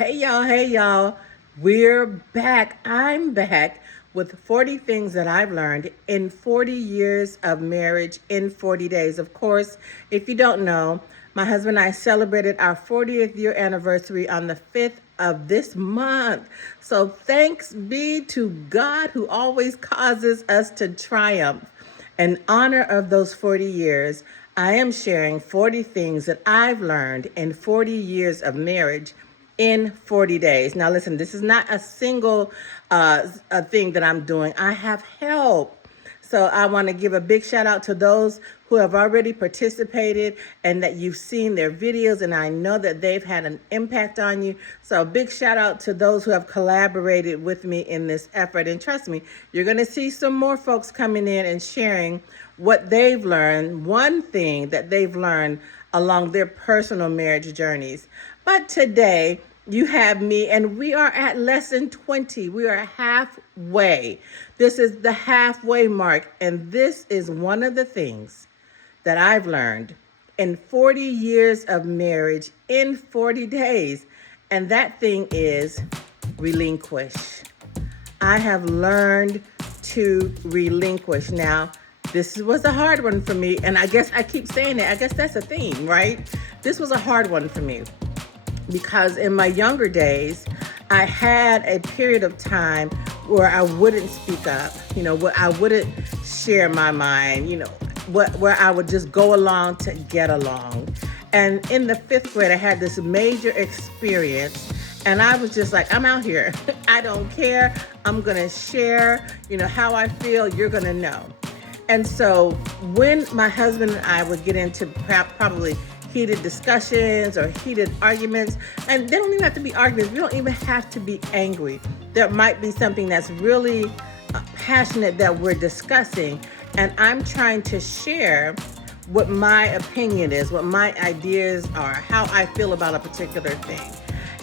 Hey y'all. We're back. I'm back with 40 things that I've learned in 40 years of marriage in 40 days. Of course, if you don't know, my husband and I celebrated our 40th year anniversary on the 5th of this month. So thanks be to God who always causes us to triumph. In honor of those 40 years, I am sharing 40 things that I've learned in 40 years of marriage in 40 days. Now, listen, this is not a single a thing that I'm doing. I have help. So I want to give a big shout out to those who have already participated and that you've seen their videos, and I know that they've had an impact on you. So a big shout out to those who have collaborated with me in this effort. And trust me, you're going to see some more folks coming in and sharing what they've learned, one thing that they've learned along their personal marriage journeys. But today, you have me, and we are at lesson 20. We are halfway. This is the halfway mark, and this is one of the things that I've learned in 40 years of marriage in 40 days, and that thing is relinquish. I have learned to relinquish. Now, this was a hard one for me, and I guess I keep saying it. I guess that's a theme, right? This was a hard one for me because in my younger days, I had a period of time where I wouldn't speak up, where I wouldn't share my mind, where I would just go along to get along. And in the 5th grade, I had this major experience, and I was just like, I'm out here. I don't care. I'm going to share, how I feel. You're going to know. And so when my husband and I would get into probably heated discussions or heated arguments, and they don't even have to be arguments. We don't even have to be angry. There might be something that's really passionate that we're discussing, and I'm trying to share what my opinion is, what my ideas are, how I feel about a particular thing.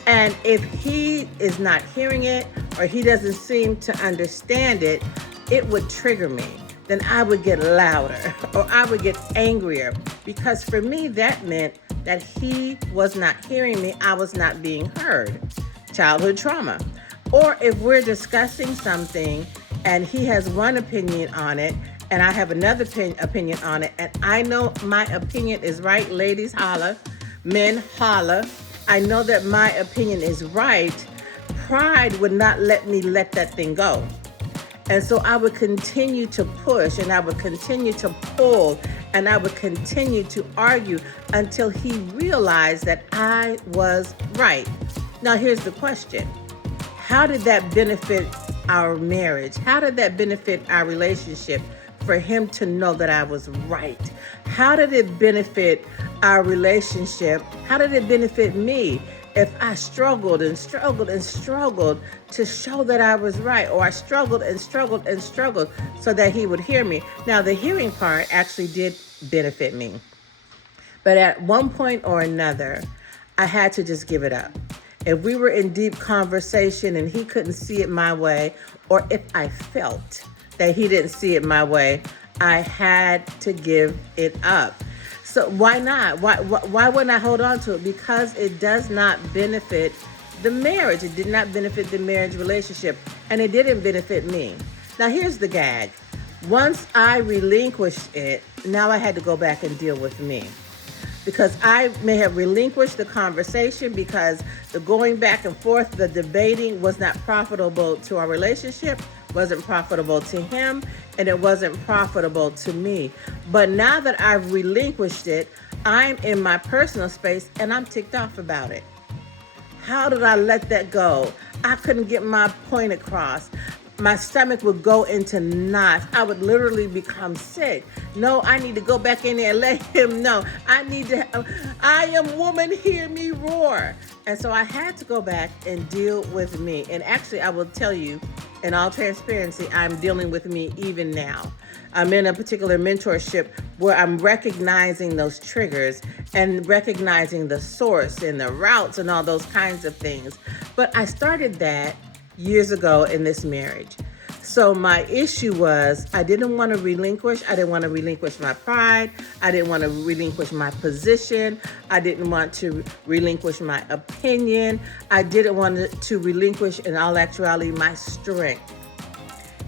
And if he is not hearing it or he doesn't seem to understand it, it would trigger me. Then I would get louder or I would get angrier, because for me that meant that he was not hearing me. I was not being heard. Childhood trauma. Or if we're discussing something and he has one opinion on it and I have another opinion on it, and I know my opinion is right. Ladies, holla. Men, holla. I know that my opinion is right. Pride would not let me let that thing go. And so I would continue to push, and I would continue to pull, and I would continue to argue until he realized that I was right. Now, here's the question. How did that benefit our marriage? How did that benefit our relationship for him to know that I was right? How did it benefit our relationship? How did it benefit me if I struggled and struggled and struggled to show that I was right, or I struggled and struggled and struggled so that he would hear me? Now, the hearing part actually did benefit me. But at one point or another, I had to just give it up. If we were in deep conversation and he couldn't see it my way, or if I felt that he didn't see it my way, I had to give it up. So why not? Why wouldn't I hold on to it? Because it does not benefit the marriage. It did not benefit the marriage relationship, and it didn't benefit me. Now, here's the gag. Once I relinquished it, now I had to go back and deal with me. Because I may have relinquished the conversation because the going back and forth, the debating was not profitable to our relationship, wasn't profitable to him, and it wasn't profitable to me. But now that I've relinquished it, I'm in my personal space and I'm ticked off about it. How did I let that go? I couldn't get my point across. My stomach would go into knots. I would literally become sick. No, I need to go back in there and let him know. I am woman, hear me roar. And so I had to go back and deal with me. And actually, I will tell you, in all transparency, I'm dealing with me even now. I'm in a particular mentorship where I'm recognizing those triggers and recognizing the source and the routes and all those kinds of things. But I started that years ago in this marriage. So my issue was I didn't want to relinquish. I didn't want to relinquish my pride. I didn't want to relinquish my position. I didn't want to relinquish my opinion. I didn't want to relinquish, in all actuality, my strength.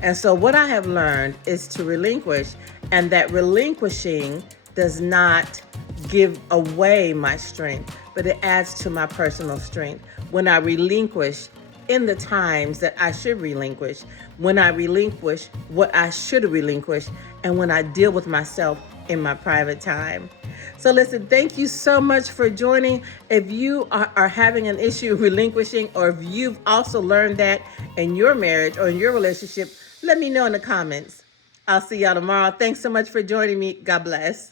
And so what I have learned is to relinquish, and that relinquishing does not give away my strength, but it adds to my personal strength. When I relinquish in the times that I should relinquish, when I relinquish what I should relinquish, and when I deal with myself in my private time. So listen, thank you so much for joining. If you are having an issue relinquishing, or if you've also learned that in your marriage or in your relationship, let me know in the comments. I'll see y'all tomorrow. Thanks so much for joining me. God bless.